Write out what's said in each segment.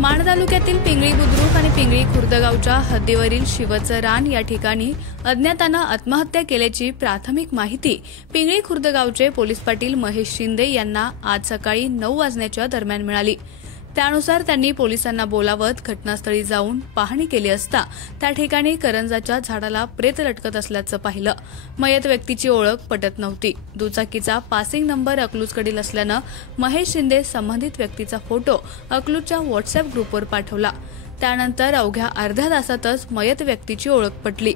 माण तालुक्यातील पिंगळी बुद्रुक आणि पिंगळी खुर्द गावच्या हद्दीवरील शिवचं रान या ठिकाणी अज्ञातानं आत्महत्या केल्याची प्राथमिक माहिती पिंगळी खुर्द गावचे पोलीस पाटील महेश शिंदे यांना आज सकाळी 9 वाजण्याच्या दरम्यान मिळाली। त्यानुसार त्यांनी पोलिसांना बोलावत घटनास्थळी जाऊन पाहणी केली असता त्या ठिकाणी करंजाच्या झाडाला प्रेत लटकत असल्याचं पाहिलं। मयत व्यक्तीची ओळख पटत नव्हती। दुचाकीचा पासिंग नंबर अकलूजकडील असल्यानं महेश शिंदे संबंधित व्यक्तीचा फोटो अकलूजच्या व्हॉट्सअप ग्रुपवर पाठवला। त्यानंतर अवघ्या अर्ध्या तासातच मयत व्यक्तीची ओळख पटली।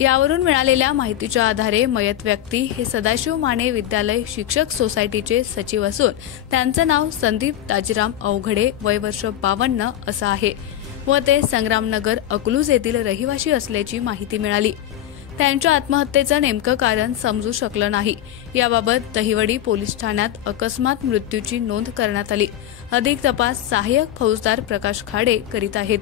यावरून मिळालेल्या माहितीच्या आधारे मयत व्यक्ती हे सदाशिव माने विद्यालय शिक्षक सोसायटीचे सचिव असून त्यांचं नाव संदीप ताजीराम अवघडे, वय वर्ष 52 असं आहे व ते संग्रामनगर अकलूज येथील रहिवासी असल्याची माहिती मिळाली। त्यांच्या आत्महत्येचं नेमकं कारण समजू शकलं नाही। याबाबत दहिवडी पोलीस ठाण्यात अकस्मात मृत्यूची नोंद करण्यात आली। अधिक तपास सहाय्यक फौजदार प्रकाश खाडे करीत आहेत।